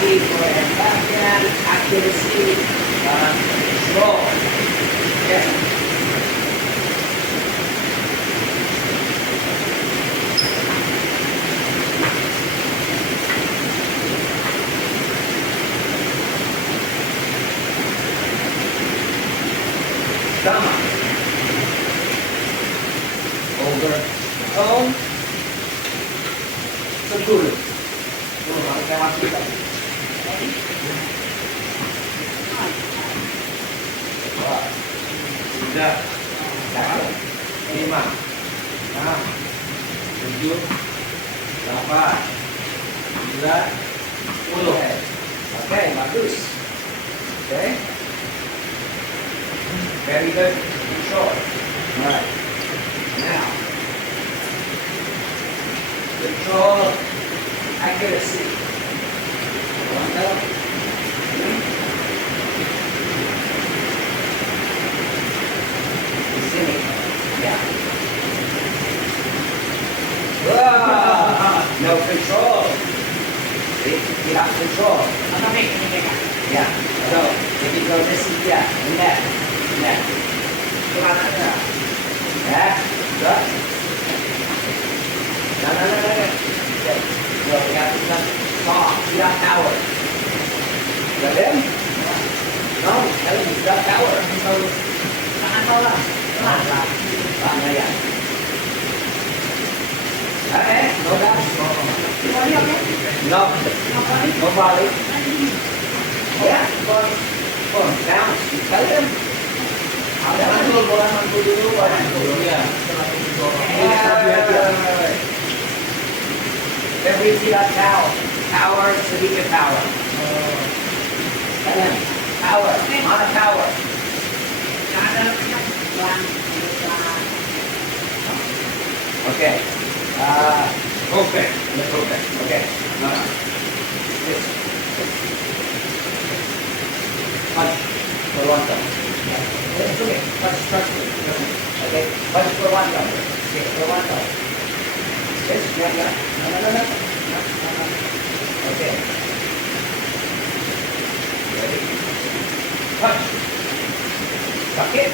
body, forehead, backhand, accuracy, control. Okay. Sama. Over. Tone. Seguro. Tuh, harus lewat kita. Wah. Sudah. 5, 6, 7, 8, 9, 10. Oke, bagus. Oke. Very good. Control. All right. Now, control accuracy. One up. Sini. Yeah. Wah, no control. See? Tidak control. Yeah. So, if you go this is yeah, net. Net. Kemana aja? Ya, good. No. Okay. So we have to touch soft, tidak power. Got him? No, tell him he's got power. Tahan kau lah. Tahan ya. Okay, no doubt. No. No balik. Yeah, bounce. You tell him. Mantul dulu, mantul. Iya. Every tidak power, sedikit power. Kalian, power, mana power? Okay. Okay. Mana? This. Punch. Perwanta. It's okay. Touch me. Okay. Punch Perwanta. Okay. Perwanta. Yes. Yeah. No. Okay. Ready? Punch. Suck it.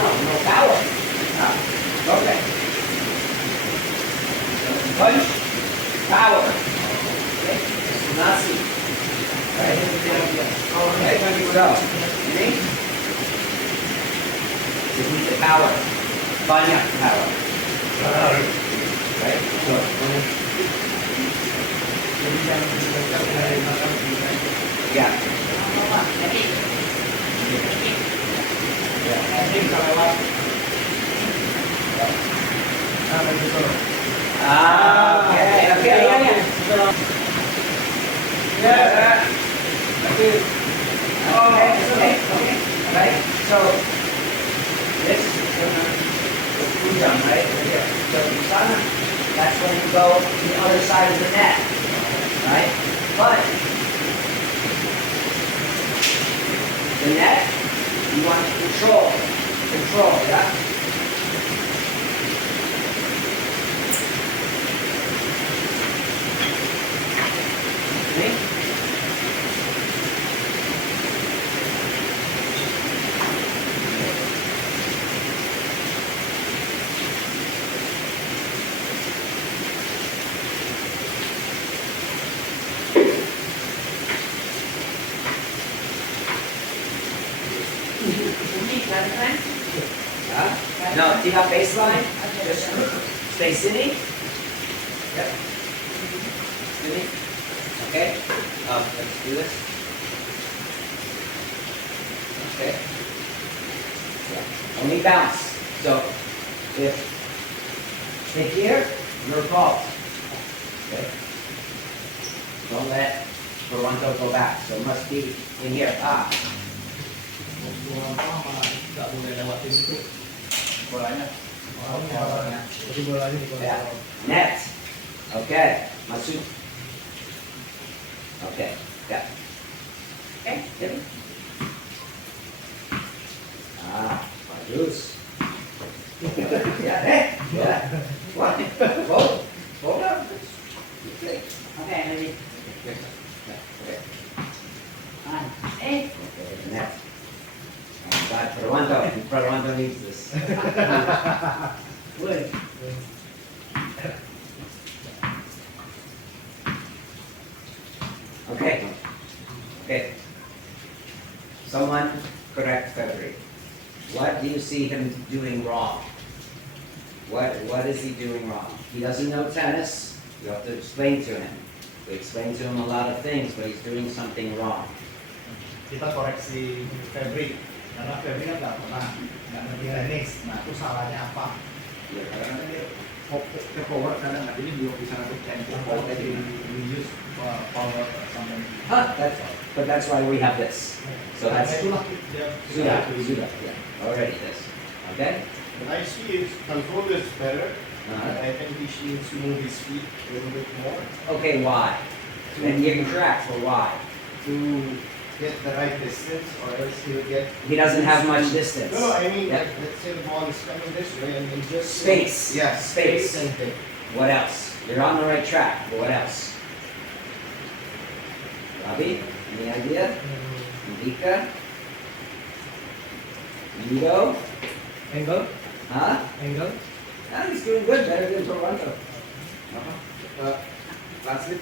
No power. Okay. Punch. Power. Okay. Nasi. Right. Okay. When you go. Ini. Sedikit power. Banyak power. Right. So. Yeah. Okay. Yeah. Okay. Right. So this is right here. So that's when you go to the other side of the net. Right? But the net, you want to control. Control, yeah? See? No, tidak baseline. Just stay sitting. Yep. Sitting. Okay. Let's do this. Okay. Yeah. Only bounce. So if hit here, you're fault. Okay. Don't let Toronto go back. So it must be in here. Nggak boleh lewatin itu bolanya. Jadi bolanya di bawah. Yeah. Net. Okay. Masuk. Okay. Yeah. Okay. Get it? Bagus. Ya. Wah. Both. Okay. Okay. needs this. Wait. Okay. Okay. Someone correct February. What do you see him doing wrong? What is he doing wrong? He doesn't know tennis. You have to explain to him. We explain to him a lot of things, but he's doing something wrong. Kita koreksi Febri karena Febri kan nggak ngerti tenis. Nah itu salahnya apa? Ya, Karena dia ke power kadang nggak jadi belum bisa ngerti tempo power jadi we use power something. but that's why we have this. So that's itulah dia Sudah. Yeah. Already this. Okay? But I see his control is better. Uh-huh. I think he needs to move his feet a little bit more Okay, why? And you're correct for why. to get the right distance, or else he'll get. He doesn't have much distance. No, I mean, Yep. like, let's say the ball is coming this way, and then just Space. Yeah, Space. space and thing. What else? You're on the right track, but what else? Robbie, any idea? Mika? Nido? Angle? Huh? Angle? Ah, he's doing good, better than Toronto. last week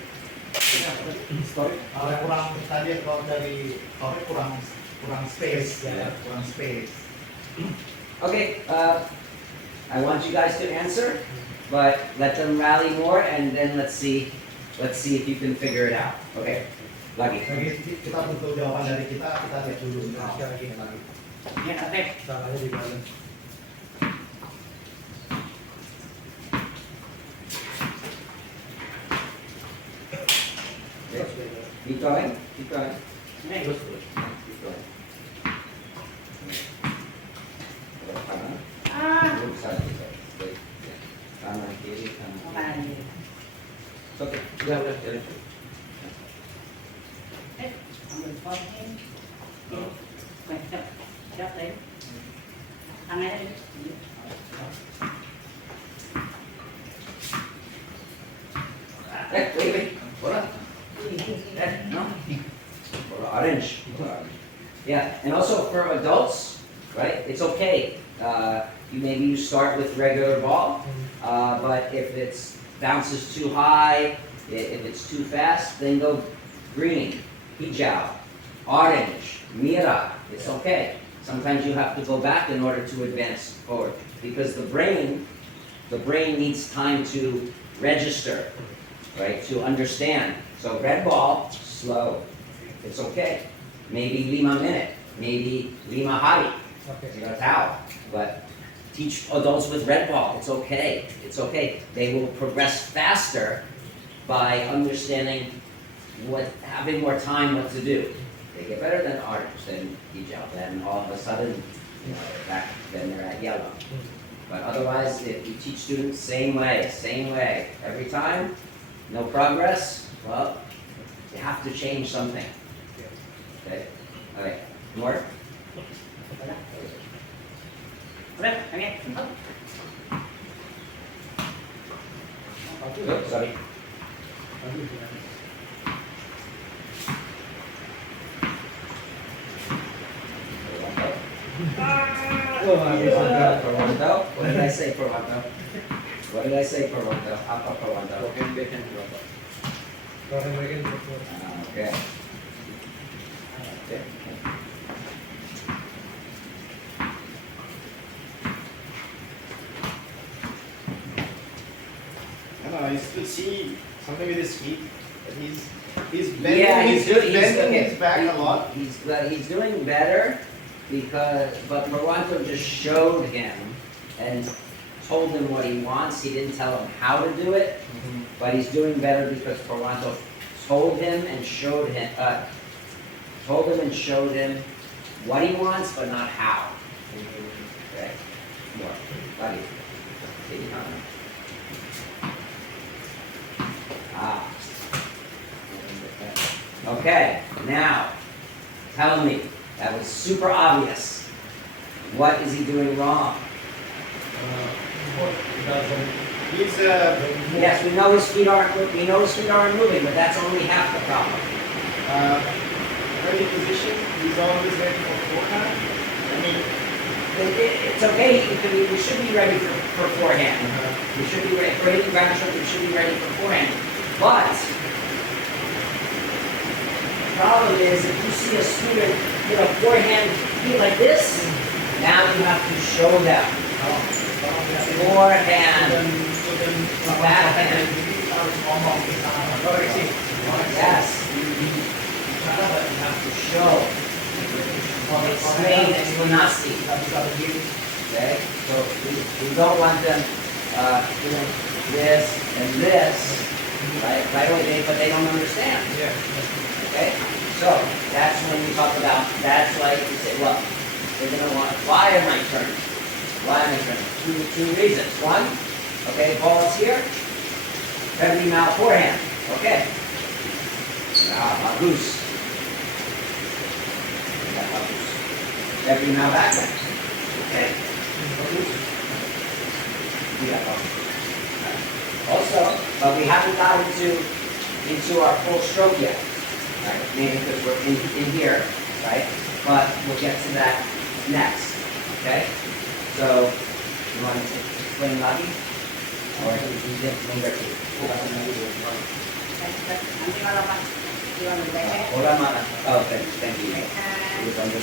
story kurang tadi kalau dari Taufik kurang space ya kurang space. Okay, I want you guys to answer, but let them rally more, and then let's see if you can figure it out. Okay, Lucky. Lagi kita butuh jawaban dari kita lihat dulu. Lagi. Yeah, okay. Salahnya di balance. Keep going. Keep going. Terus. Keep going. Ah, Lurus saja. Baik. Ya. Kanan kiri kanan. makanya. Oke. Udah jalan. Ambil phone em. Mày chấp đấy. Thằng này đây. Wait. Bola. No. Bola orange. Yeah, and also for adults, right? It's okay. Maybe you start with regular ball, but if it bounces too high, if it's too fast, then go green, hijau, orange, mira. It's okay. Sometimes you have to go back in order to advance forward because the brain needs time to register, right? To understand. So red ball, slow. It's okay. Maybe 5 minute, maybe 5 hari. Oke. But teach adults with red ball. It's okay. It's okay. They will progress faster by understanding having more time what to do. They get better than orange, then hijau. Then all of a sudden, then they're at yellow. But otherwise, if you teach students same way, every time, no progress, well, you have to change something. Okay? Okay. More? Udah, ini. Good, sorry. Toronto? What did I say, Toronto? Apa Toronto? Kalau mereka Okay. Okay. I don't know, you still see something with his feet, but he's bending, Yeah, he's doing- bending okay. his back a lot. He's doing better but Toronto just showed him and told him what he wants. He didn't tell him how to do it, but he's doing better because Toronto told him and showed him what he wants, but not how. Okay, more. Buddy. Ah. Okay, now, tell me, that was super obvious. What is he doing wrong? He's Yes, we know his feet aren't moving, but that's only half the problem. early position, he's always ready for forehand. I mean, It's okay. We should be ready for forehand. We should be ready for hitting ground stroke. We should be ready for forehand. But the problem is, if you see a student hit a forehand hit like this, now you have to show them forehand, backhand. Yes, you have to show. Explain explanasi. Okay, so we don't want them doing this and this right away, but they don't understand. Okay, so that's when we talk about. That's why you say, well, they're gonna want. Why am I turning? Why am I turning? Two reasons. One, okay, ball is here. Heavy mouth forehand. Okay. Bagus. Every now backhand. Okay. Also, but we haven't got into our full stroke yet. Right? Maybe because we're in here, right? But we'll get to that next. Okay? So you want to explain lagi? Or you get number 2? Nanti kalau pas Iwan udah baik. Orang mana? Oh, thank you. You want to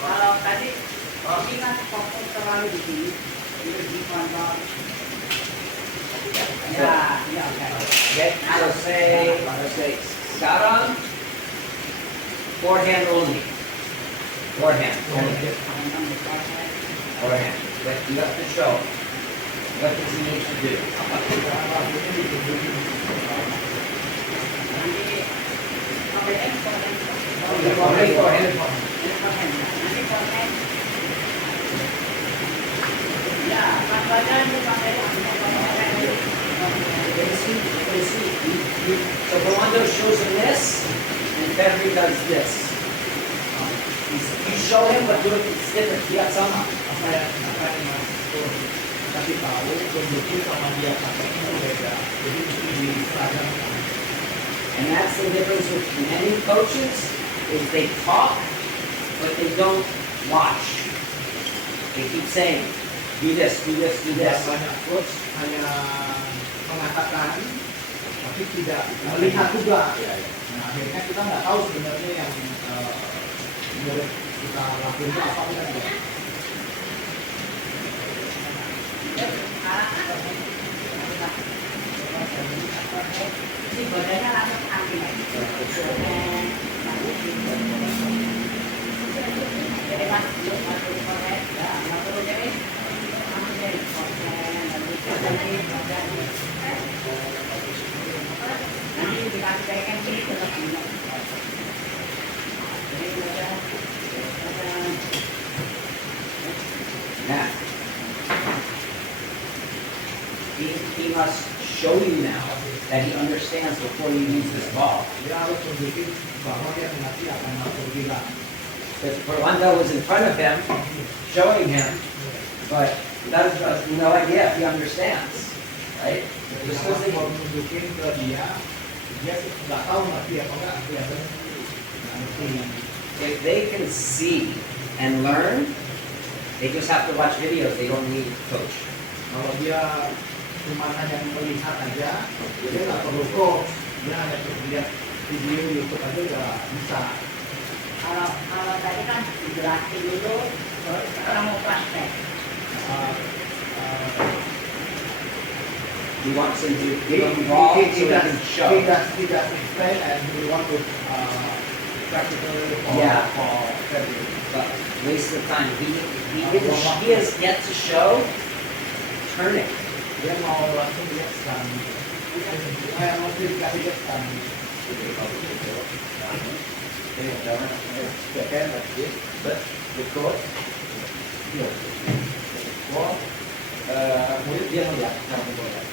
Kalau tadi ini kan fokus terlalu di sini, itu di kontrol. Ya, oke. Okay, so say sekarang forehand only. Forehand. Forehand. But you have to show. What does he need to do? Only forehand. Ya, pas badan itu pakai So Rolando shows him this, and Febri does this. You show him, but do it different. Dia sama. Kasih tahu tunjukin sama dia pakainya beda. Jadi diseragam. And that's the difference with many coaches, is they talk, but they don't watch. They keep saying, do this, do this, do this. Banyak coach hanya mengatakan, tapi tidak melihat juga. Nah, akhirnya kita nggak tahu sebenarnya yang murid kita lakukan itu apa kita tidak. si badannya langsung angin. Jadi pas masuk korek, ya masuk jadi langsung jadi korek, nanti dikasih kayak sini tetap enak. Jadi Now, he must show you now that he understands before you use this ball. Dia harus tunjukin bahwa dia nanti akan masuk gila. Because Rolando was in front of him, showing him, but he has no idea if he understands, right? Just because they mau tunjukin ke dia nggak tahu ngerti apa nggak, dia ngerti. If they can see and learn, they just have to watch videos. They don't need a coach. Kalau dia cuma hanya melihat aja, dia nggak perlu coach. Dia hanya lihat video YouTube aja udah bisa. kalau tadi kan dijelasin dulu, terus sekarang mau praktek. He wants him to get involved so he can show. He does explain and we want to practically Yeah. for everything. But waste of time. He has yet to show turning. Dia mau langsung lihat scan. Mau dikasih lihat scan. But the coach, murid dia melihat cara membuat.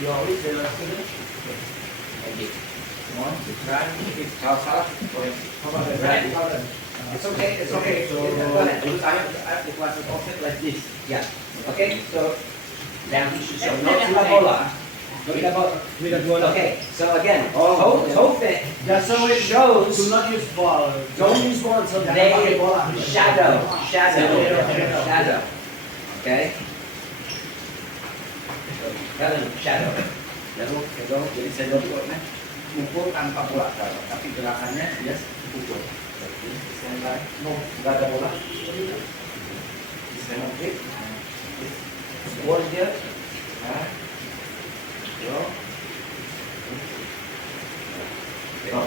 You always tell the student, okay, come on, you try, kalau salah, boleh. Right. It's okay. It's okay. So, Go ahead. because I have the classes offset like this. Yeah. Okay. So now he should show no la bola. Kita bola. Beda bola. Okay, so again, Tofit Just so it shows. do not use ball. Don't use one until Jangan they pakai bola. shadow. Okay. Kalian shadow. Lalu jadi saya buatnya mukul tanpa bola, tapi gerakannya dia pukul. Standby, no, nggak ada bola. Stand up, bola dia, yo,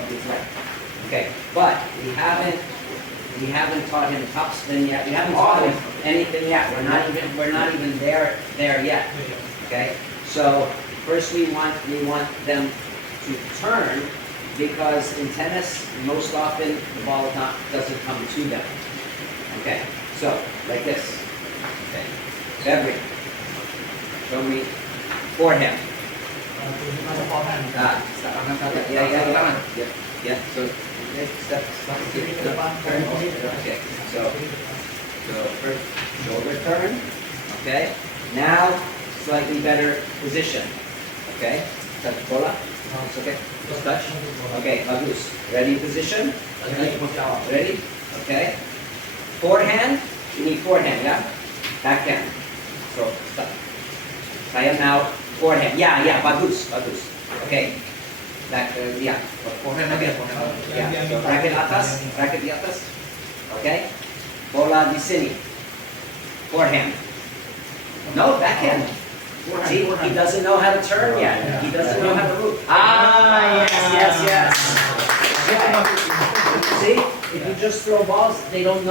it's like, Okay, but we haven't taught him top spin yet. We haven't taught him anything yet. We're not even there yet. Okay, so first we want them to turn, because in tennis most often the ball doesn't come to them. Okay, so like this. Okay, February, show me forehand. Ada forehand. tangan kaki, Yeah. tangan. Yeah. So okay, step. Kiri ke depan, kanan ke kiri. Okay, so first shoulder turn. Okay, now slightly better position. Okay, touch bola. It's okay. Just touch. Okay, bagus. Ready position. Ready. Okay. Forehand. You need forehand, yeah. Backhand. So stop. Saya now forehand. Yeah. Bagus. Okay. Back. Yeah. Forehand lagi, forehand. Yeah. So racket di atas. Okay. Bola di sini. Forehand. No, backhand. See, he doesn't know how to turn yet. He doesn't know how to move. Yes. Yeah. See, if you just throw balls, they don't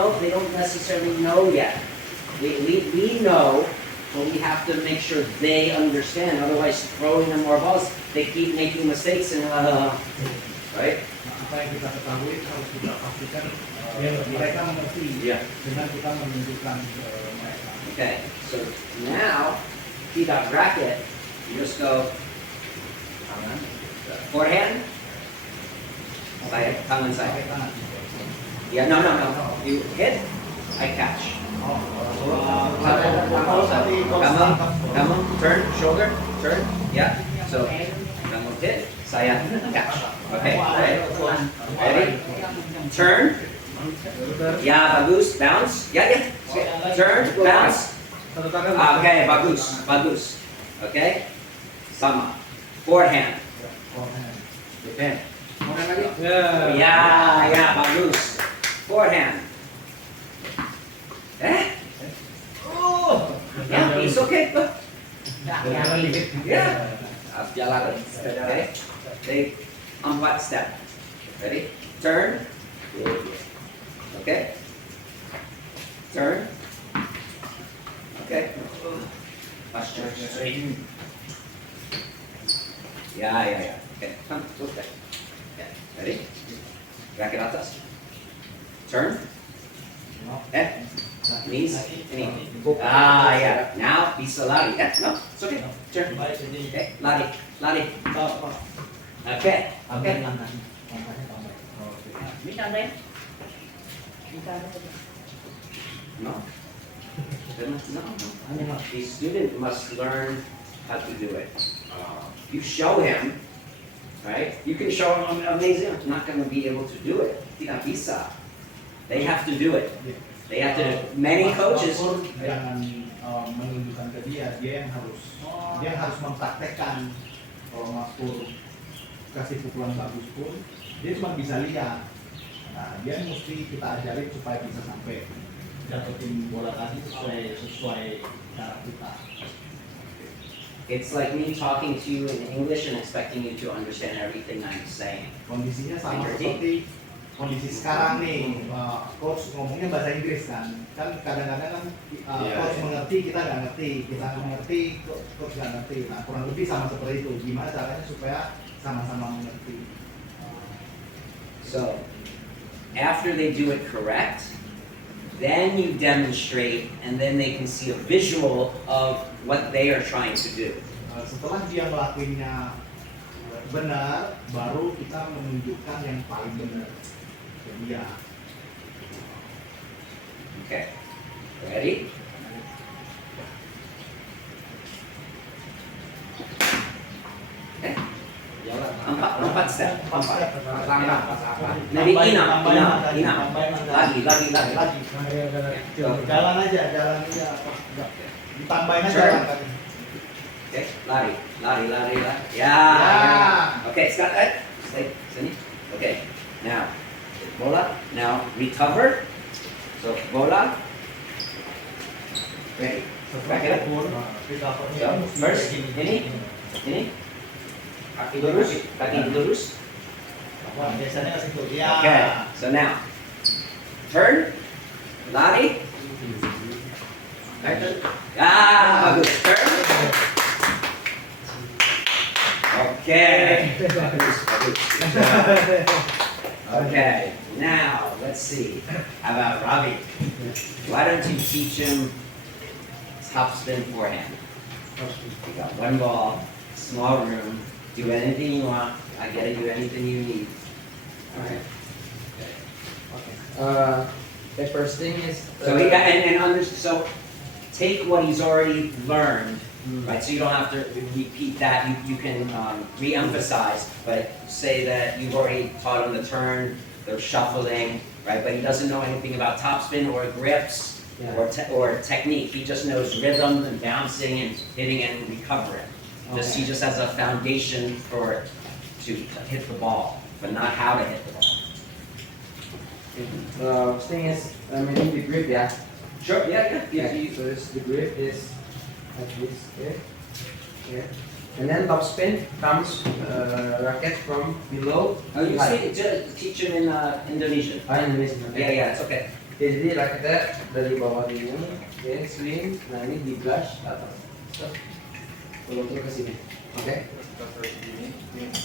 necessarily know yet. We know, but we have to make sure they understand. Otherwise, throwing them more balls, they keep making mistakes and right? Apa yang kita ketahui harus kita pastikan mereka mengerti dengan kita menunjukkan mereka. Okay, so now he got racket. You just go forehand. Tangan saya. Pakai tangan. Yeah, no. You hit, I catch. Kalau tadi Kamu turn, shoulder, turn. Yeah. So kamu hit, saya catch. Okay. Ready? Turn. Yeah, bagus. Bounce. Yeah. Turn, bounce. Satu tangan. Okay, bagus. Okay. Sama. Forehand. Depend. Forehand lagi. Yeah, bagus. Forehand. Yeah, it's okay. Yeah. Jalan. Okay. Take 4 step. Ready? Turn. Okay. Turn. Okay. Posture. Yeah. Okay. Come. Okay. Ready? Racket atas. Turn. Knees. Ini. Yeah. Now bisa lari. No, it's okay. Turn. Okay. Lari. Okay. Bisa deh. No. The student must learn how to do it. You show him, right? You can show him amazing. I'm not going to be able to do it. Tidak bisa. They have to do it. They have to. Many coaches. Jangan menunjukkan ke dia yang harus mempraktekkan. Kalau Mas Pur kasih pukulan bagus pun dia cuma bisa lihat. Nah, dia mesti kita ajarin supaya bisa sampai dapetin bola tadi sesuai cara kita. It's like me talking to you in English and expecting you to understand everything I'm saying. Kondisinya sama seperti kondisi sekarang nih, coach ngomongnya bahasa Inggris kan kadang-kadang kan coach mengerti, kita nggak ngerti, kita mengerti, coach nggak ngerti. Nah, kurang lebih sama seperti itu. Gimana caranya supaya sama-sama mengerti? So, after they do it correct, then you demonstrate, and then they can see a visual of what they are trying to do. Setelah dia melakukannya benar, baru kita menunjukkan yang paling benar ke dia. Okay. Ready? 4 step. Pas Empat. step. Langkah pas apa? Maybe inam. Tambahin angka, Inam. tambahin angka. Lagi. Lagi. Jalan aja apa? Enggak. Ditambahin aja Sure. angkanya. Okay, lari. Ya. Ya. Okay, Scott, stay, sini. Okay, now, bola. Now, recover. So, bola. Ready. Back it up. So, first, ini. Kaki lurus. Wah, biasanya kasih tuh. Ya. Okay, so now, turn. Lari. Bagus. Turn. Okay. Bagus. Okay, now let's see. How about Robbie? Why don't you teach him top spin forehand? You got one ball, small room, do anything you want. I get it, do anything you need. Alright. The first thing is. So he got, so take what he's already learned, right? So you don't have to repeat that. You can re-emphasize, but say that you've already taught him the turn, the shuffling, right? But he doesn't know anything about topspin or grips or technique. He just knows rhythm and bouncing and hitting and recovering. He just has a foundation to hit the ball, but not how to hit the ball. First thing is maintaining the grip, yeah. Sure. Yeah. So the grip is like this, okay. Yeah. And then top spin comes racket from below. Oh, you high. teach him in Indonesian. Indonesia. Yeah, it's okay. Oke, jadi raketnya dari bawah ini, oke, swing, nah ini di brush ke atas, pulang ke sini, oke?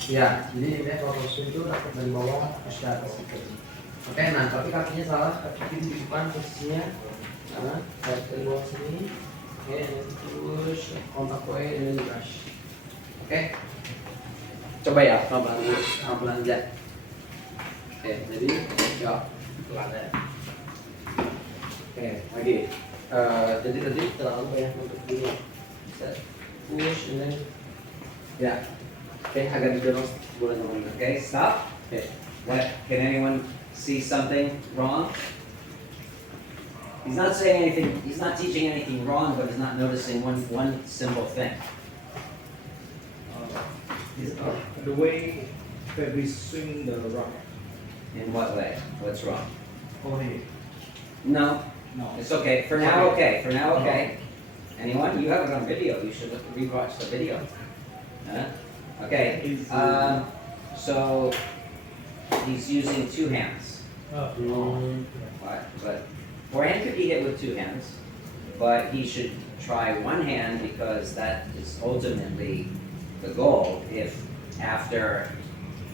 Ya, jadi ini kalau swing itu raket dari bawah push ke atas, oke? Nah, tapi kakinya salah, kaki di depan posisinya, nah, raket dari bawah sini, oke, and then push, kontak away, and then brush, oke? Coba ya, pelan-pelan aja. Oke, jadi, ya, pelan ya. Oke, lagi. Jadi tadi terlalu banyak untuk dulu. Bisa push and then ya. Oke, agak didorong boleh teman-teman. Okay, stop. Oke. What? Can anyone see something wrong? He's not saying anything. He's not teaching anything wrong, but he's not noticing one simple thing. The way Febri swing the rocket. In what way? What's wrong? Oh, here. No, No. it's okay. For now, okay. For now, okay. Anyone? You have it on video. You should rewatch the video. Okay. So he's using two hands. But forehand could be hit with two hands, but he should try one hand because that is ultimately the goal. If after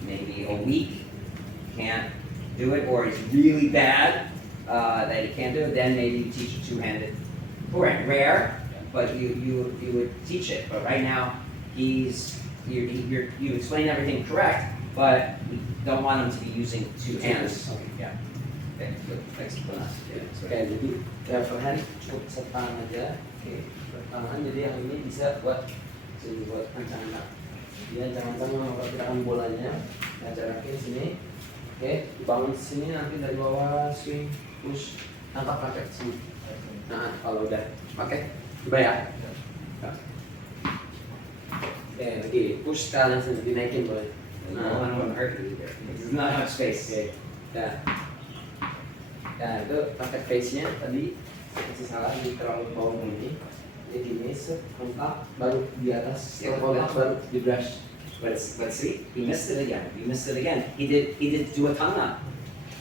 maybe a week can't do it, or he's really bad that he can't do it, then maybe you teach a two-handed forehand. Rare, but you would teach it. But right now, you explain everything correct, but we don't want him to be using two hands. Yeah. Okay, good. Thanks for that. Oke, jadi ya forehand cukup setangan aja. Oke, setangan. Jadi yang ini bisa buat ancang-ancang. Dia ancang-ancang memperkirakan bolanya. Nah, jarakin sini. Oke, dibangun sini nanti dari bawah swing, push, tangkap raket sini. Nah, kalau udah, oke, coba ya. Oke, lagi push sekalian sini dinaikin boleh. No one will hurt you either. There's not much space. Oke, ya. Ya, itu raket face-nya tadi masih salah, di terlalu bawah ini. Jadi gini, kontak, baru di atas, kontak, baru di brush. But see, he missed it again. He did do a tongue.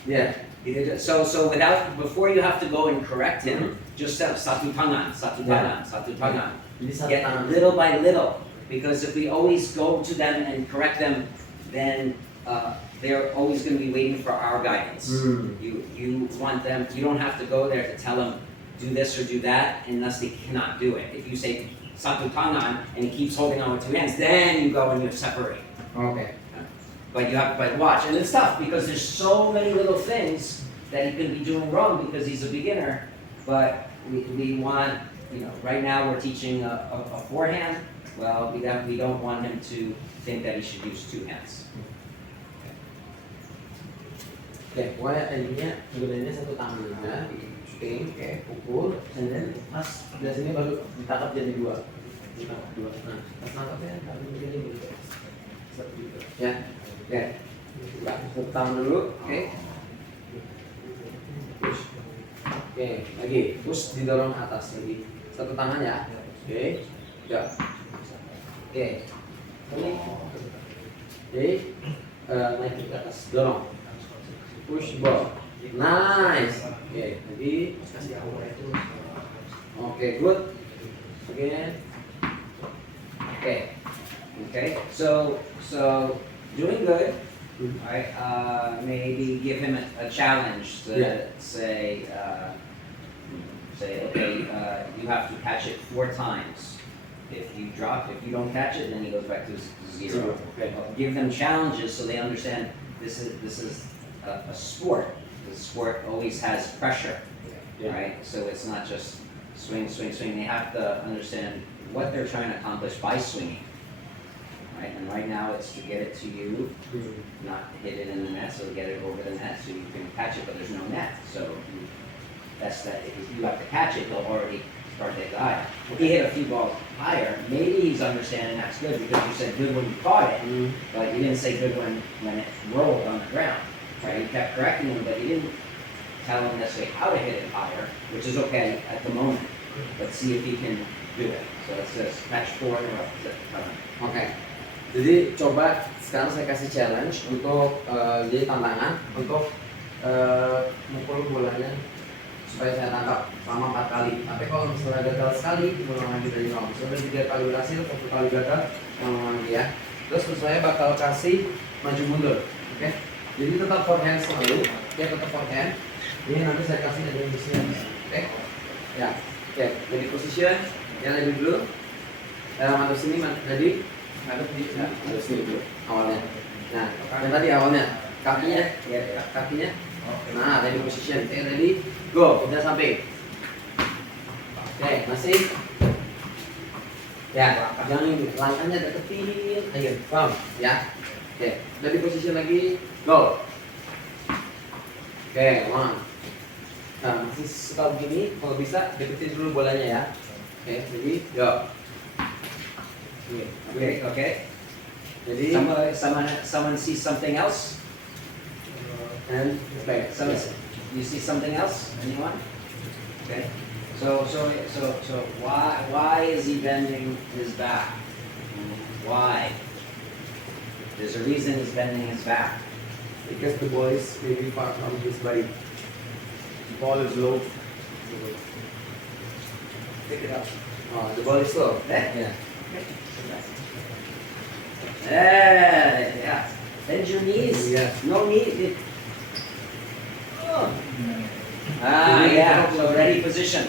Yeah. He did it. So before you have to go and correct him, just set satu tangan. Jadi satu Get tangan. little by little, because if we always go to them and correct them, then they're always going to be waiting for our guidance. You want them. You don't have to go there to tell them do this or do that unless they cannot do it. If you say satu tangan and he keeps holding on with two hands, then you go and you separate. Oke. But watch, and it's tough because there's so many little things that he could be doing wrong because he's a beginner. But we want, right now we're teaching a forehand, Well, we don't want him to think that he should use two hands. Oke, pokoknya intinya gunainnya satu tangan ya, swing, oke, pukul, and then pas dari sini baru ditangkap jadi dua, Nah, pas nangkapnya taruh begini gitu, seperti itu. Ya, oke, buka satu tangan dulu, oke, push, oke, lagi, push didorong atas lagi, satu tangan ya, oke, ya, oke, jadi naik ke atas, dorong. Push ball, nice. Oke, lagi kasih aura itu. Oke, good. Again. Okay. So doing good. Right. Maybe give him a challenge. To say okay, you have to catch it 4 times. If you don't catch it, then he goes back to 0. Okay. Give them challenges so they understand this is a sport. The sport always has pressure, right? So it's not just swing. They have to understand what they're trying to accomplish by swinging, right? And right now it's to get it to you, not hit it in the net, so get it over the net so you can catch it, but there's no net. So that's that. If you have to catch it, he'll already start that guy. If he hit a few balls higher, maybe he's understanding that's good because you said good when you caught it, but you didn't say good when it rolled on the ground. Right, you kept correcting him, but you didn't tell him necessarily how to hit it higher, which is okay at the moment. But see if he can do it. So it's just match 4 in a row. Oke. Jadi coba sekarang saya kasih challenge untuk jadi tantangan untuk mukul bolanya supaya saya tangkap selama 4 kali. Tapi kalau misalnya gagal sekali, ulang lagi dari nol. Misalnya 3 kali berhasil, 1 kali gagal, ulang lagi ya. Terus saya bakal kasih maju mundur. Oke. Jadi tetap forehand selalu, ya tetap forehand. Ini nanti saya kasih ada position, oke? Ya, oke. Jadi position, yang lebih dulu. Masuk sini, jadi masuk sini dulu awalnya. Nah, yang tadi awalnya kakinya, ya kakinya. Nah, ready position, oke, ready, go. Udah sampai. Oke, masih. Ya, jangan langkahnya deketin, ayo, paham, ya. Oke, ready position lagi. Go. Oke, one. Nah, masih suka begini, kalau bisa deketin dulu bolanya ya. Oke, jadi go. Okay. Jadi Someone sees something else? and back. You see something else? Anyone? Okay. So why is he bending his back? Why? There's a reason he's bending his back. Because the ball is maybe far from his body. The ball is low. Pick it up. Oh, the ball is low. Yeah. Yeah. Bend your knees. Yeah. No knee. Oh. Yeah. So ready position.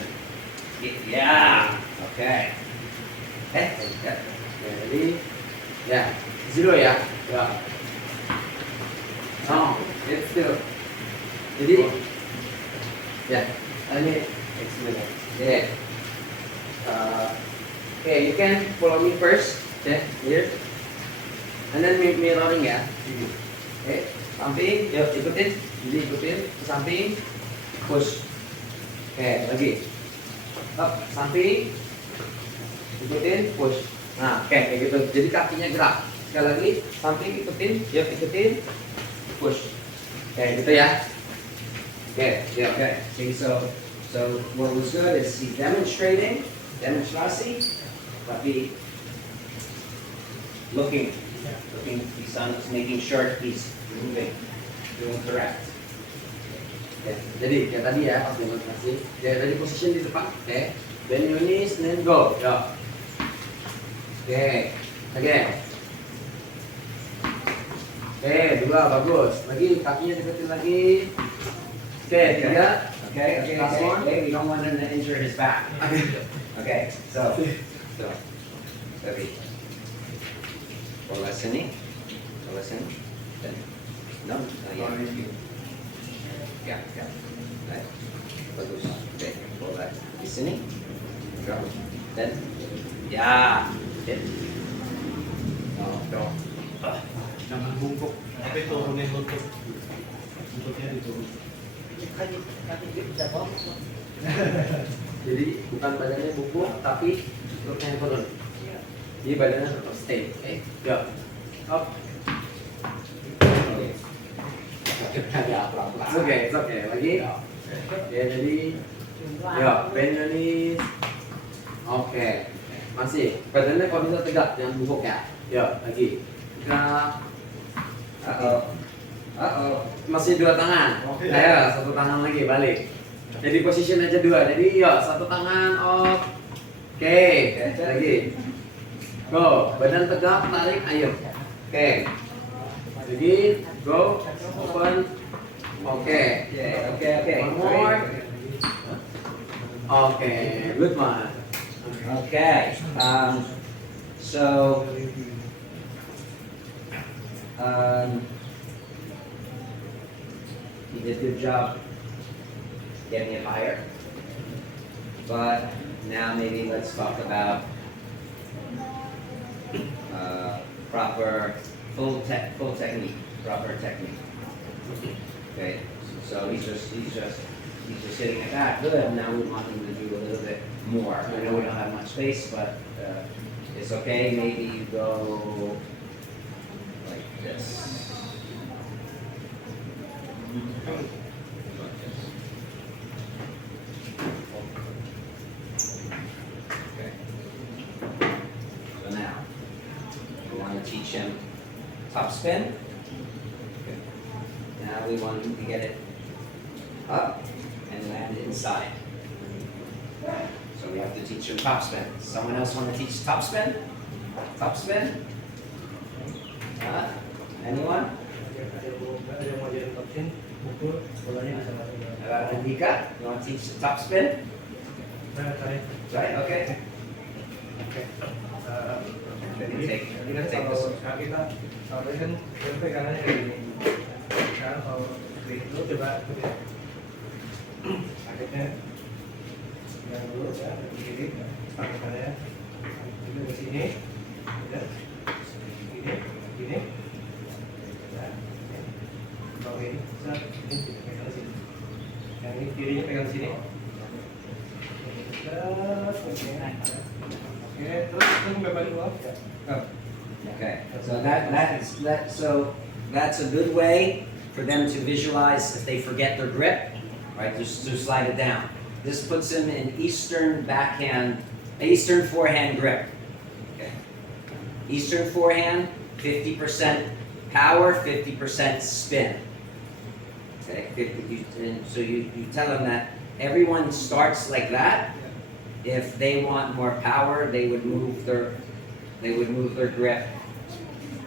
Yeah. Okay. Jadi, ya, 0 ya. Ya. No, it's still. Jadi, ya, ini explain. Yeah. Okay, you can follow me first. Okay, here. And then mirroring ya. Okay, samping, yuk ikutin. Jadi ikutin ke samping, push. Okay, lagi. Up, samping, ikutin, push. Nah, kayak gitu. Jadi kakinya gerak. Sekali lagi, samping ikutin, yuk ikutin, push. Kayak gitu ya. Okay. See, so what was good is he demonstrasi, tapi looking. He's making sure he's doing correct. Ya, jadi kayak tadi ya pas demonstrasi. Ya, tadi position di depan. Oke. Bend your knees, then go. Yo. Oke. Again. Oke, 2 bagus. Lagi kakinya deketin lagi. Oke, 3. Okay. Last one. We don't want him to injure his back. Okay. So ready. Bola sini. No. Ya. Right. Bagus. Okay. Bola di sini. Go. Then. Ya. Hit. Oh, go. Jangan bungkuk, tapi turunin lutut. Lututnya diturun. Jadi bukan badannya bungkuk tapi lututnya yang turun. Jadi badannya tetap stay. Oke. Go. Up. It's okay, it's okay. Lagi. Oke, jadi yo, bend your knees. Oke. Masih. Badannya kalau bisa tegak, jangan bungkuk ya. Yo, lagi. Tegak. Masih dua tangan. Ayo, satu tangan lagi balik. Jadi position aja dua. Jadi yo, satu tangan up. Oke, lagi. Go, badan tegak, tarik, ayo. Oke. Lagi, go, open. Oke. One more. Oke, good man. Okay. So you did a good job getting it higher. But now maybe let's talk about proper full technique, proper technique. Okay. So he's just hitting it back good. Now we want him to do a little bit more. I know we don't have much space, but it's okay. Maybe you go like this. Okay. So now we want to teach him top spin. Okay. Now we want him to get it up and land inside. So we have to teach him top spin. Someone else want to teach top spin? Top spin? Anyone? Andika, you want to teach the top spin? Right, okay. You take this. Kita kalau kan pegangannya kayak gini. Sekarang kalau itu coba akhirnya yang dulu ya begini tangannya itu ke sini ya gini ya kalau ini ini pegang sini yang ini kirinya pegang sini oke terus beban dua ya. Okay, so that's a good way for them to visualize if they forget their grip, right? Just to slide it down. This puts them in Eastern forehand grip. Okay. Eastern forehand, 50% power, 50% spin. Okay, so you tell them that everyone starts like that. If they want more power, they would move their grip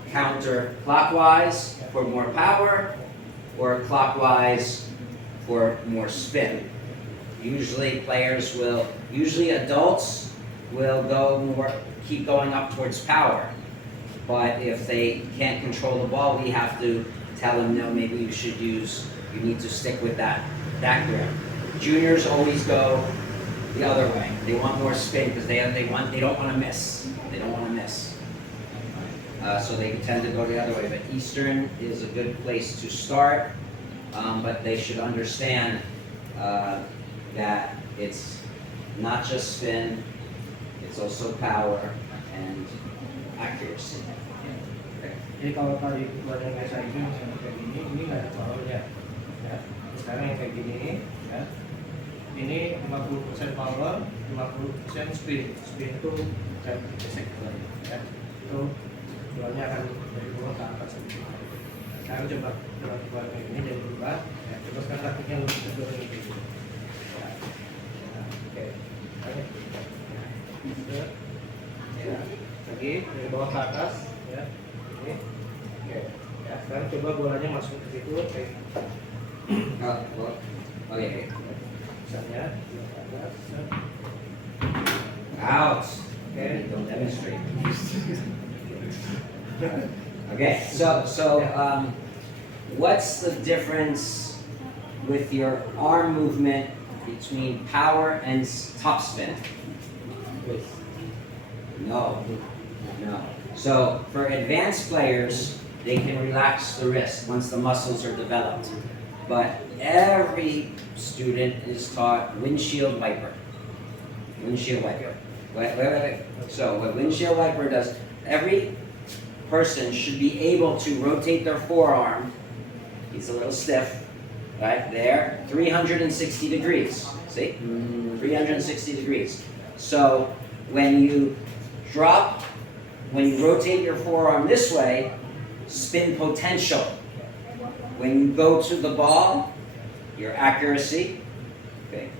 counterclockwise for more power, or clockwise for more spin. Usually adults will keep going up towards power. But if they can't control the ball, we have to tell them, no, maybe you need to stick with that grip. Juniors always go the other way. They want more spin because they don't want to miss. They don't want to miss. So they tend to go the other way. But Eastern is a good place to start. But they should understand that it's not just spin, it's also power and accuracy. Okay. Jadi kalau tadi buat yang biasa itu misalnya kayak gini, ini nggak ada powernya, ya. Sekarang yang kayak gini, ya. Ini 50% power, 50% spin. Spin itu kayak gesek, ya. Itu bolanya akan dari bawah ke atas. Sekarang coba buat kayak gini jadi berubah. Ya, coba sekarang kakinya lebih kedua kayak gini. Oke. Ya. Lagi dari bawah ke atas, ya. Ini. Oke. Ya, sekarang coba bolanya masuk ke situ kayak Okay. misalnya ke atas. Out. Okay. Don't demonstrate. Okay. What's the difference with your arm movement between power and top spin? No. No. So for advanced players, they can relax the wrist once the muscles are developed. But every student is taught windshield wiper. Windshield wiper. Wait. So what windshield wiper does, every person should be able to rotate their forearm. He's a little stiff, right there, 360 degrees. See? 360 degrees. So when you rotate your forearm this way, spin potential. When you go to the ball, your accuracy, okay,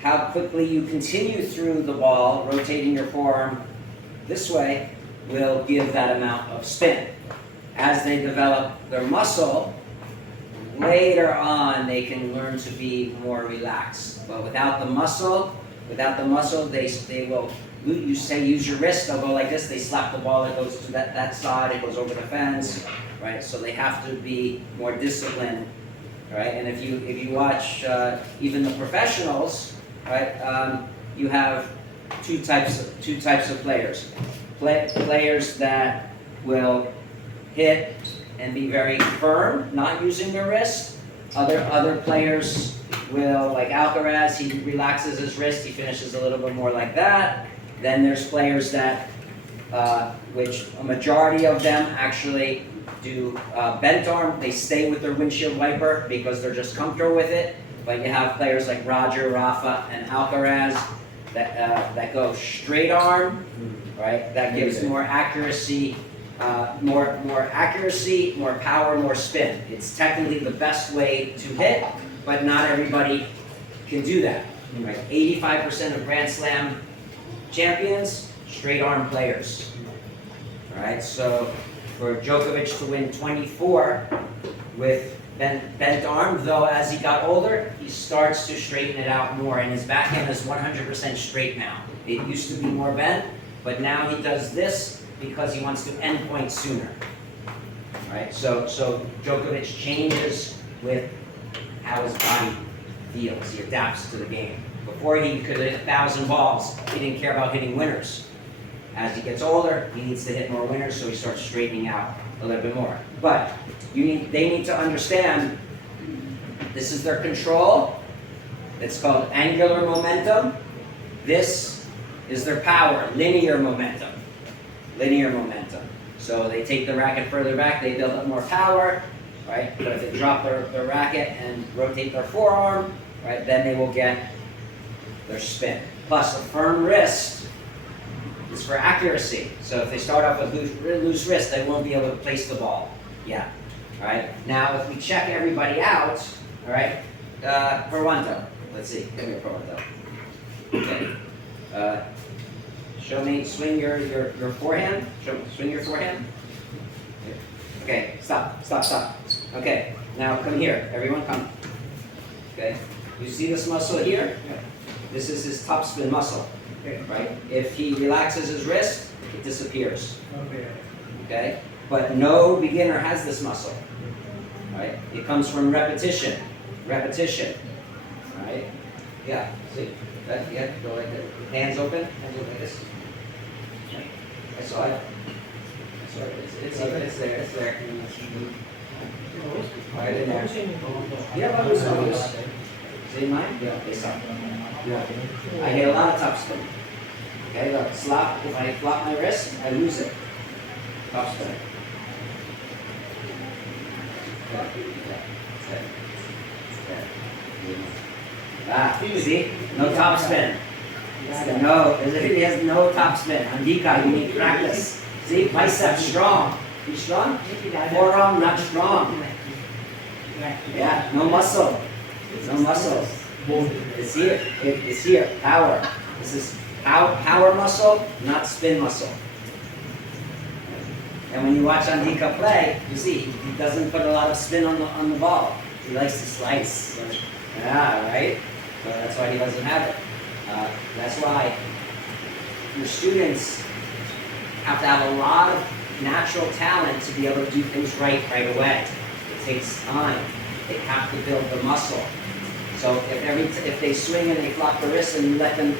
how quickly you continue through the ball, rotating your forearm this way, will give that amount of spin. As they develop their muscle, later on they can learn to be more relaxed. But without the muscle, they will, you say use your wrist, they'll go like this, they slap the ball, it goes to that side, it goes over the fence, right? So they have to be more disciplined, right? And if you watch even the professionals, right, you have two types of players. Players that will hit and be very firm, not using their wrist. Other players will, like Alcaraz, he relaxes his wrist, he finishes a little bit more like that. Then there's players that, which a majority of them actually do bent arm. They stay with their windshield wiper because they're just comfortable with it. But you have players like Roger, Rafa, and Alcaraz that go straight arm, right? That gives more accuracy, more accuracy, more power, more spin. It's technically the best way to hit, but not everybody can do that. Right? 85% of Grand Slam champions, straight arm players. All right, so for Djokovic to win 24 with bent arm, though as he got older, he starts to straighten it out more, and his backhand is 100% straight now. It used to be more bent, but now he does this because he wants to end point sooner. All right, so Djokovic changes with how his body feels. He adapts to the game. Before he could hit 1,000 balls, he didn't care about hitting winners. As he gets older, he needs to hit more winners, so he starts straightening out a little bit more. But they need to understand this is their control. It's called angular momentum. This is their power, linear momentum. Linear momentum. So they take the racket further back, they build up more power, right? But if they drop their racket and rotate their forearm, right, then they will get their spin. Plus, a firm wrist is for accuracy. So if they start off with loose wrist, they won't be able to place the ball. Yeah. All right. Now, if we check everybody out, all right, Perwanto. Let's see. Come here, Perwanto. Okay. Show me. Swing your forehand. Swing your forehand. Okay. Stop. Okay. Now come here. Everyone, come. Okay. You see this muscle here? This is his topspin muscle. Right? If he relaxes his wrist, it disappears. Okay? But no beginner has this muscle. Right? It comes from repetition. Repetition. Right? Yeah. See? Yeah, go like that. Hands open like this. I saw it. It's there. It's there. Right in there. Yeah, but loose. See mine? Yeah. They stop. Yeah. I hit a lot of topspin. Okay, look, slap. If I flop my wrist, I lose it. Topspin. See? No topspin. No, he has no topspin. Andika, you need practice. See? Bicep strong. You strong? Forearm not strong. Yeah, no muscle. No muscle. It's here. It's here. Power. This is power muscle, not spin muscle. And when you watch Andika play, you see he doesn't put a lot of spin on the ball. He likes to slice. Yeah, right? So that's why he doesn't have it. That's why your students have to have a lot of natural talent to be able to do things right away. It takes time. They have to build the muscle. So if they swing and they flop the wrist and you let them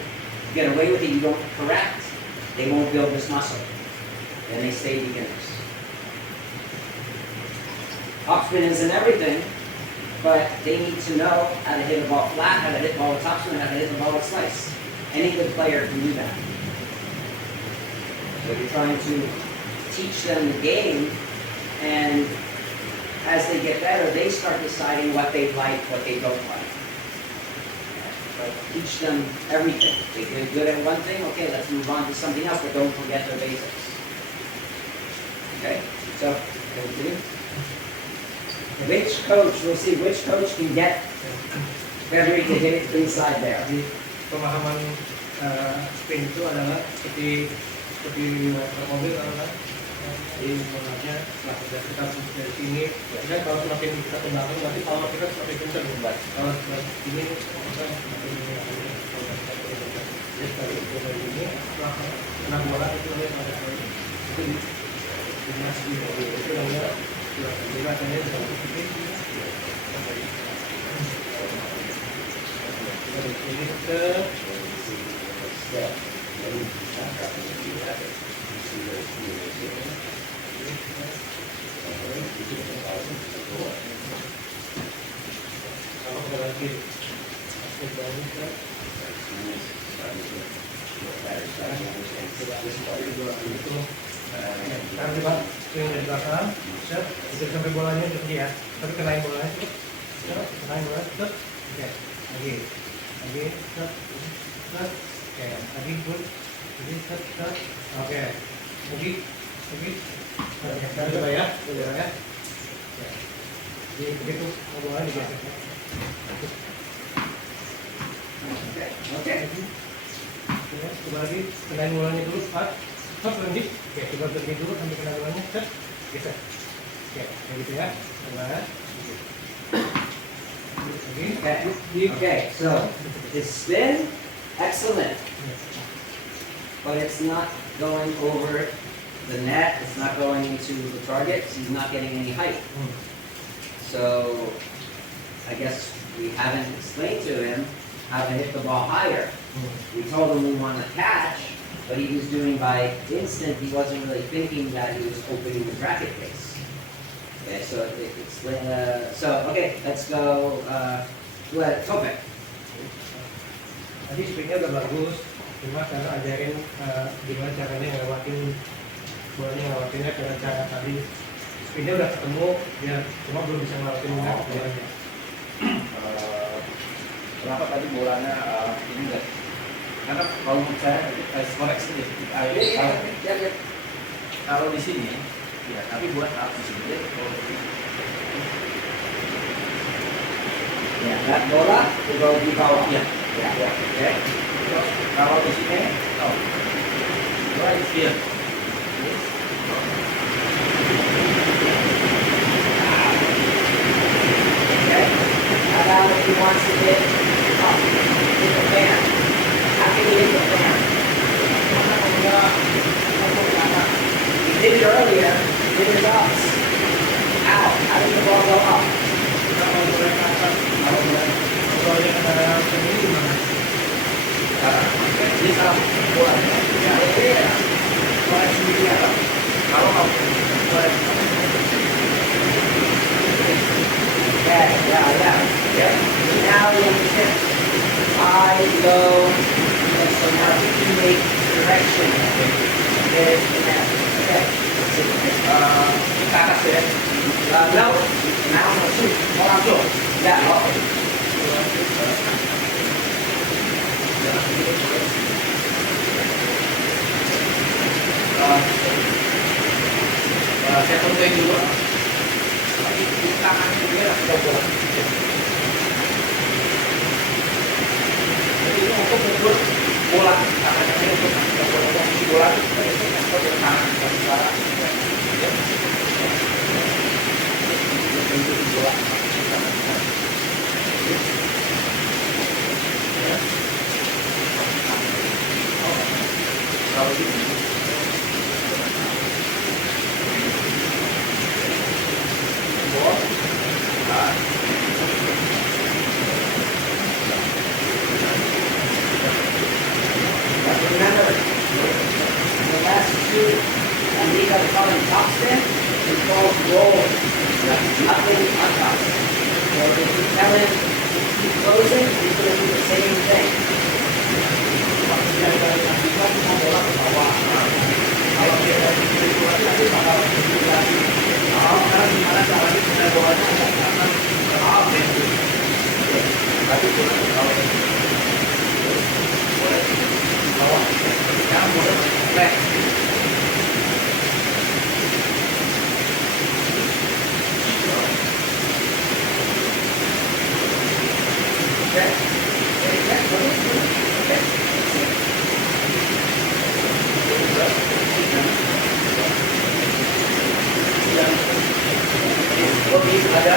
get away with it, you don't correct, they won't build this muscle. then they stay beginners. Topspin isn't everything, but they need to know how to hit a ball flat, how to hit the ball with topspin, how to hit the ball with slice. Any good player can do that. So you're trying to teach them the game, and as they get better, they start deciding what they like, what they don't like. But teach them everything. They get good at one thing, okay, let's move on to something else, but don't forget their basics. Okay, so continue. Which coach, we'll see which coach can get Frederick to hit it inside there. Jadi pemahaman spin itu adalah seperti mobil adalah jadi sebenarnya setelah kita dari sini kan kalau semakin kita ke belakang berarti power kita semakin kencang membuat kalau ini kita semakin jadi dari ini setelah kena bola itu ada itu di masih itu namanya katanya dari sini ke kalau kita lagi taruh coba swing dari belakang, set, itu sampai bolanya pergi ya, tapi kenain bolanya, set, kenain bola, set, oke, lagi, set, set, oke, lagi pun, jadi set, set, oke, lagi, sekarang coba ya, ya, jadi begitu bolanya digeser, Oke. coba lagi, kenain bolanya dulu, start, berhenti, oke, coba berhenti dulu sampai kena bolanya, set, geser, oke, kayak gitu ya, coba, Okay, so his spin, excellent. But it's not going over the net, it's not going into the target, he's not getting any height. So I guess we haven't explained to him how to hit the ball higher. We told him we want to catch, but he was doing by instinct, he wasn't really thinking that he was opening the bracket base. Okay, so okay, let's go, Topik. Tadi spinnya udah bagus, cuma cara ajarin gimana caranya ngelewatin bolanya, ngelewatinnya dengan cara tadi spinnya udah ketemu, ya cuma belum bisa ngelewatin bolanya. Kenapa tadi bolanya ini enggak? Karena kalau menurut saya koreksi deh. Kalau di sini, ya tapi buat apa di sini? Ya, that bola to go di bawah. Ya, Okay. kalau di sini, right here. Okay. How about if he wants to hit up, hit the fan? How can he hit the fan? He did it earlier, did it ups. Out. How does the ball go up? Bolanya ada ini gimana? Ini salah bolanya. Yeah. Bola sendiri ya. Kalau mau bola Okay, yeah. Okay. Now we understand. I go, so now he can make direction. There's the net. Okay. kita atas ya. No. Now shoot. Langsung. Yeah, okay. Saya contohin dulu. Di tangan ini ada bola. Jadi ini untuk mengukur bola. Karena ini untuk posisi bola itu kita di tangan dari cara. Untuk bola. Kalau ini But remember, the last two, and roll. Nothing untouched. So if you tell him to keep closing, he's going to do the same thing. Kalau dia situasi nanti bakal lagi. Karena gimana caranya kita bolanya karena Tapi cuma kalau boleh bawah, yang boleh back. Okay. Lebih ada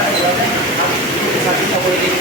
bisa boleh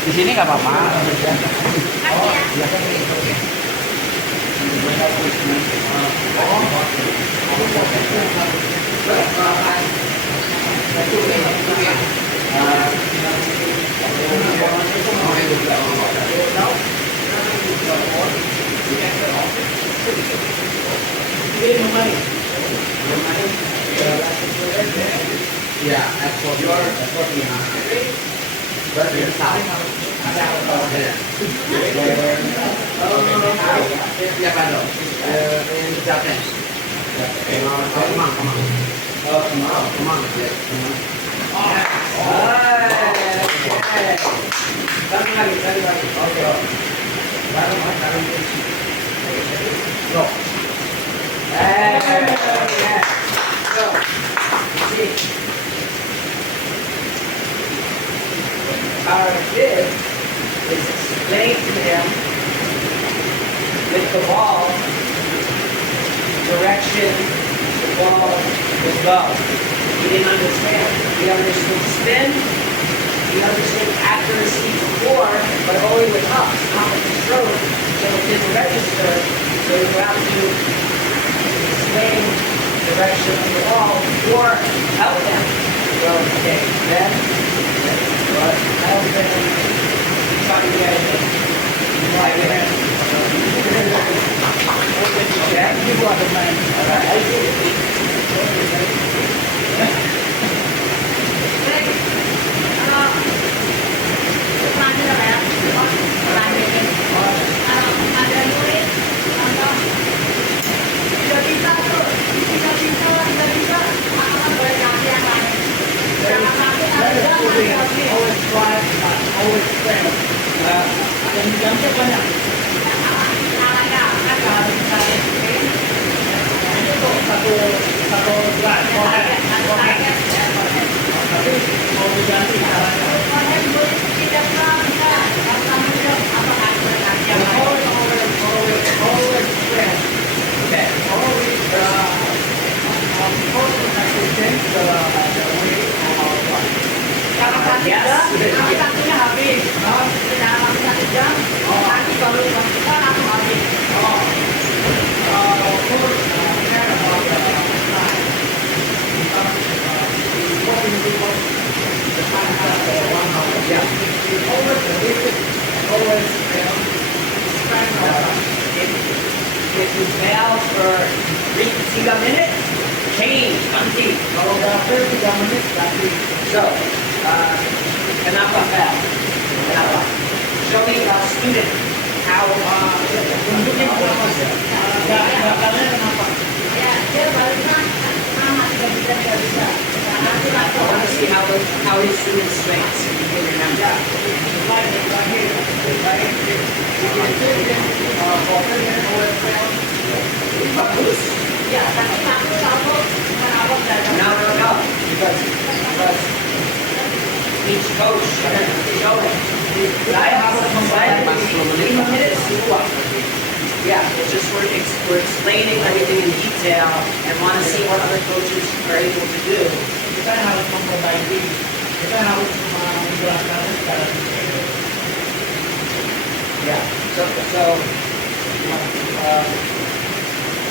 Di sini nggak apa-apa. Yeah, export but in south. Yeah, Pado. In Japan. Come on. Come on. Yes. Satu lagi. Oke. Baru. Go. So, see. Our kid is explaining to him with the ball direction the ball will go. He didn't understand. He understood spin. He understood accuracy before, but only with us. Okay, then, but now then, try to get it. Like it. Okay, you are the man. All Always try, always fail. Yang banyak. Ini kok satu gelas, tapi mau diganti caranya. Always fail. Okay. Always change the way of our life. Satunya habis. Dalam satu jam, nanti baru kita langsung habis. If you fail for 3 minutes, change, ganti. Kalau udah fail 3 menit ganti. So, kenapa fail? Kenapa? Show me a student how. Tunjukin kenapa sih? Gagalnya kenapa? Ya, dia barusan sama tidak bisa. I want to see how his students' strengths. If you can remember. Bagus. Ya, tapi satu satu menawar dari No. Because each coach show him. Saya harus membayar 5 minutes dua. Yeah, it's just we're explaining everything in detail and want to see what other coaches are able to do. Kita harus memperbaiki, kita harus menjelaskannya secara detail. Yeah.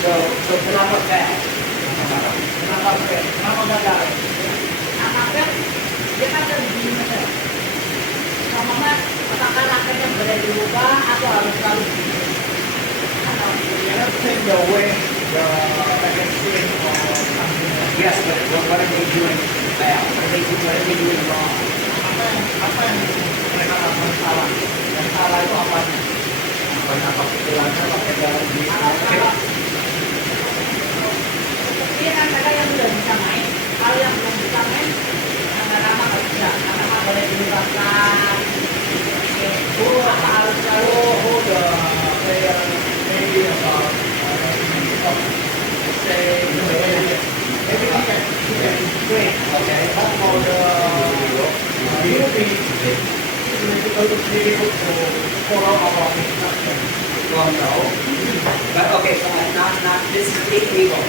So kenapa fail? Kenapa fail? Kenapa gagal? anaknya dia kan begini saja. Mama, apakah rakyatnya boleh dirubah atau harus selalu begini? Atau You have to take the way the vacancy of something. Yes, but what are they doing fail? What are they doing wrong? Apa yang mereka lakukan salah? Dan salah itu apa? Apa pikirannya pakai dalam diri? Iya kan ada yang udah bisa main, kalau yang belum bisa main, lama-lama nggak bisa, lama-lama boleh dirubahkan. Apa harus selalu Who the player maybe about say maybe he can train. Okay. But for the newbie, it's difficult to follow our instruction. Well, no. But okay, so not this is illegal.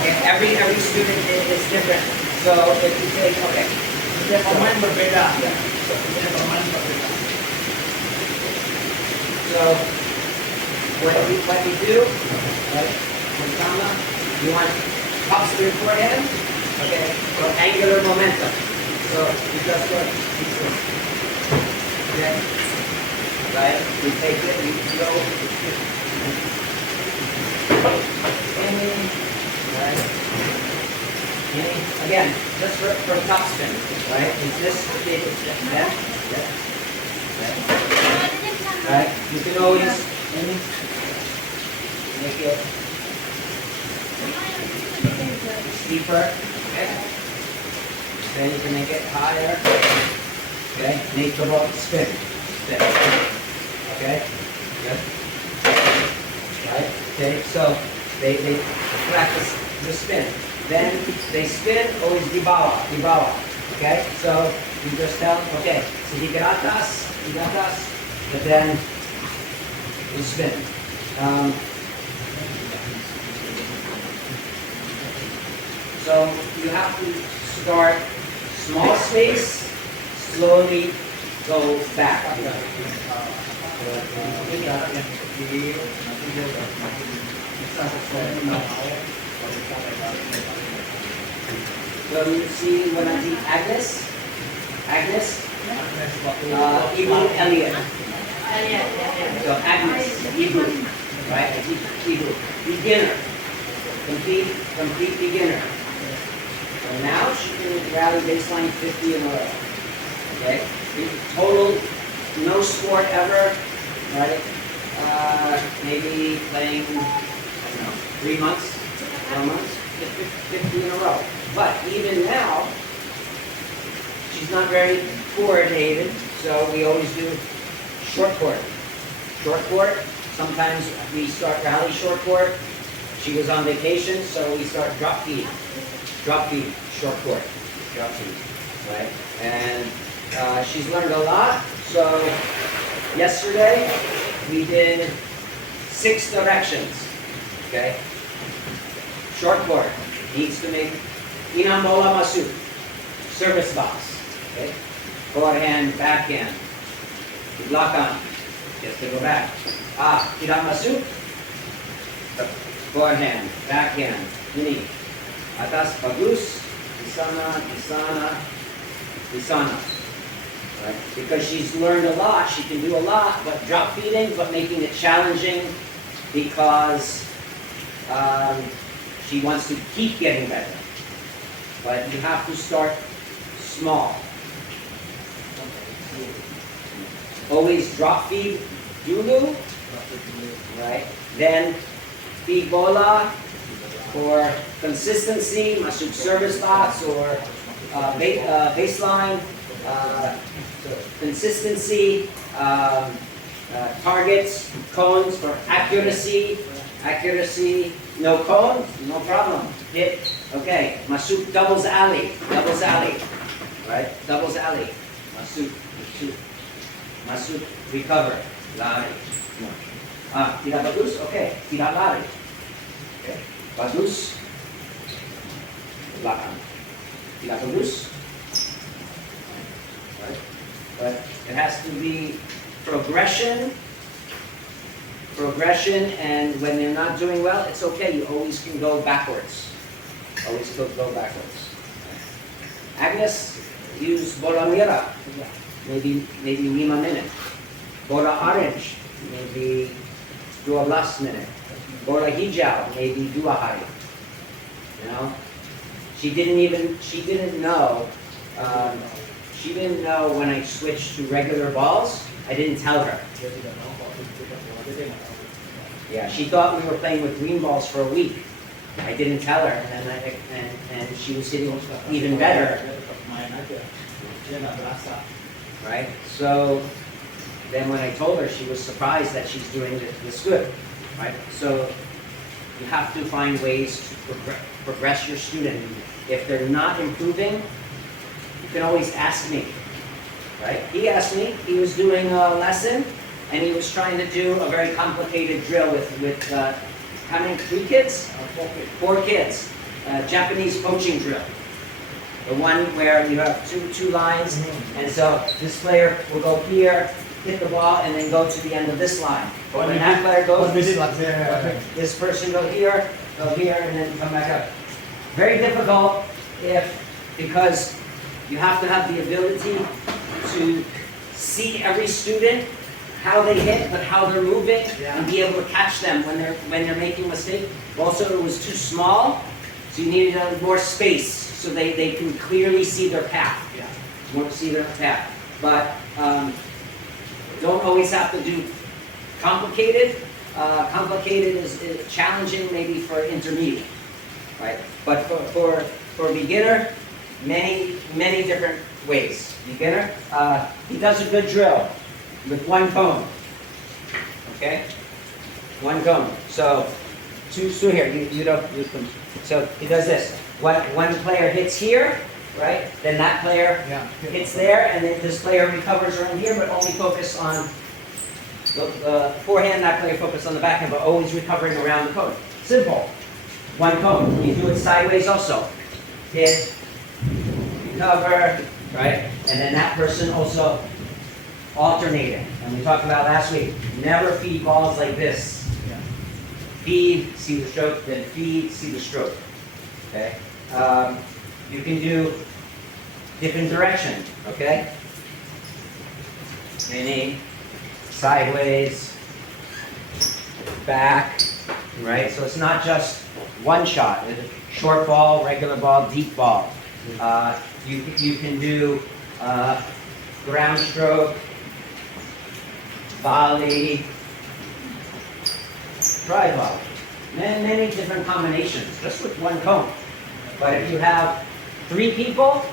Okay, every student is different. So if you take Setiap pemain berbeda. Setiap pemain berbeda. so what we do, right? Pertama, you want top spin forehand. Okay, so angular momentum. So you just go okay, right? You take it, you go. Right? Again, just for top spin, right? Is this big? Yeah. Right? You can always make it steeper. Okay. Then you can make it higher. Okay. Make the ball spin. Okay. Good. Right. Okay. So they practice the spin. Then they spin, always di bawah. Okay, so you just tell them, okay, sige ke atas, but then you spin. So you have to start small space, slowly go back. see when I teach Agnes, Agnes waktu Ibu Elliot. Yeah. So Agnes, Ibu, right? I teach Ibu. Beginner, complete beginner. So now she can rally baseline 50 in a row. Okay? Total, no sport ever, right? Maybe playing, I don't know, 3 months, 4 months, 50 in a row. But even now, she's not very coordinated, so we always do short court. Short court, sometimes we start rally short court. She was on vacation, so we start drop feed, short court, drop feed, right? And she's learned a lot. So yesterday we did 6 directions, okay? Short court, needs to make inang bola masuk, service box, okay? Forehand, backhand, di belakang, just to go back. Tidak masuk, forehand, backhand, ini, atas bagus, di sana, di sana, di sana. Right? Because she's learned a lot, she can do a lot, but drop feeding, but making it challenging because she wants to keep getting better. But you have to start small. Always drop feed dulu, right? Then feed bola for consistency, masuk service box or baseline, consistency, targets, cones for accuracy, no cone, no problem, hit, okay, masuk doubles alley, right, doubles alley, masuk, recover, lari, tidak bagus, okay, tidak lari, okay, bagus, belakang, tidak bagus, right, but it has to be progression, and when they're not doing well, it's okay, you always can go backwards, Agnes used bola merah, maybe 5 minutes. Bola orange, maybe 12 minutes. Bola hijau, maybe 2 hari. You know, she didn't know when I switched to regular balls. I didn't tell her. Yeah, she thought we were playing with green balls for a week. I didn't tell her, and she was hitting even better. Right? So then when I told her, she was surprised that she's doing this good. Right? So you have to find ways to progress your student. If they're not improving, you can always ask me. Right? He asked me, he was doing a lesson, and he was trying to do a very complicated drill with how many, 3 kids? 4 kids. Japanese poaching drill. The one where you have two lines, and so this player will go here, hit the ball, and then go to the end of this line. But when that player goes, this person go here, and then come back up. Very difficult because you have to have the ability to see every student, how they hit, but how they're moving, and be able to catch them when they're making mistakes. Also, it was too small, so you needed more space so they can clearly see their path. But don't always have to do complicated. Complicated is challenging maybe for intermediate, right? But for beginner, many different ways. Beginner, he does a good drill with 1 cone. Okay, 1 cone. So here, so he does this. One player hits here, right? Then that player hits there, and then this player recovers around here, but only focus on the forehand. That player focus on the backhand, but always recovering around the cone. Simple. 1 cone. You do it sideways also. Hit, recover, right? And then that person also alternating. And we talked about last week. Never feed balls like this. Feed, see the stroke, then feed, see the stroke. Okay. you can do different direction, okay? Meaning sideways, back, right? So it's not just one shot. Short ball, regular ball, deep ball. You can do ground stroke, volley, drive ball. Many different combinations, just with one cone. But if you have 3 people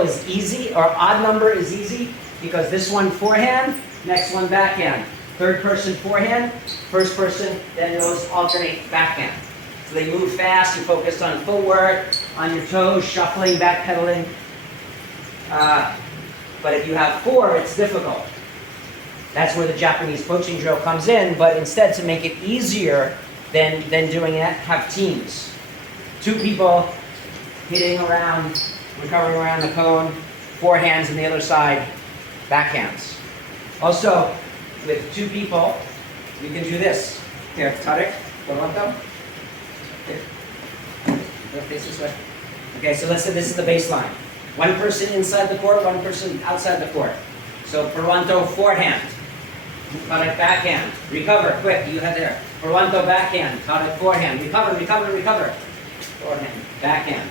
is easy, or odd number is easy, because this one forehand, next one backhand. Third person forehand, first person, then those alternate backhand. So they move fast, you focus on footwork, on your toes, shuffling, backpedaling. But if you have 4, it's difficult. That's where the Japanese poaching drill comes in, but instead, to make it easier than doing it, have teams. 2 people hitting around, recovering around the cone, forehands on the other side, backhands. Also, with 2 people, you can do this. Here, Tarek, Toronto. Here. Face this way. Okay, so let's say this is the baseline. 1 person inside the court, 1 person outside the court. So Toronto forehand, Tarek backhand, recover, quick, you have there. Toronto backhand, Tarek forehand, recover, forehand, backhand,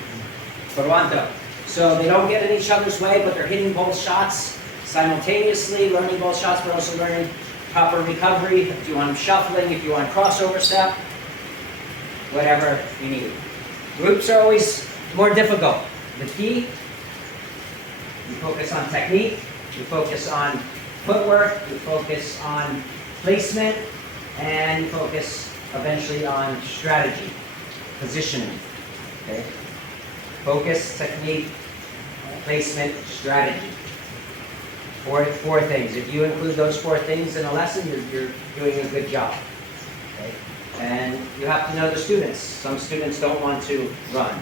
Toronto. So they don't get in each other's way, but they're hitting both shots simultaneously, learning both shots, but also learning proper recovery. If you want shuffling, if you want crossover step, whatever you need. Groups are always more difficult. The key, you focus on technique, you focus on footwork, you focus on placement, and you focus eventually on strategy, positioning. Okay? Focus, technique, placement, strategy. Four things. If you include those 4 things in a lesson, you're doing a good job. Okay? And you have to know the students. Some students don't want to run,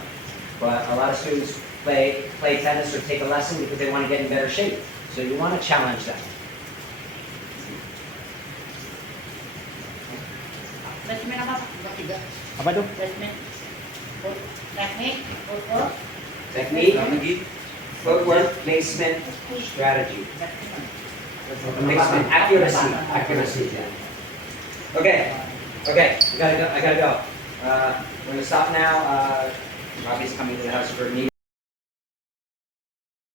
but a lot of students play tennis or take a lesson because they want to get in better shape. So you want to challenge them. Basement apa Pak? Nomor 3. Apa tuh? Basement. Teknik, footwork. Technique, footwork, placement, strategy. Placement, accuracy. Yeah. Okay. I gotta go. We're gonna stop now. Robbie's coming to the house for a meeting.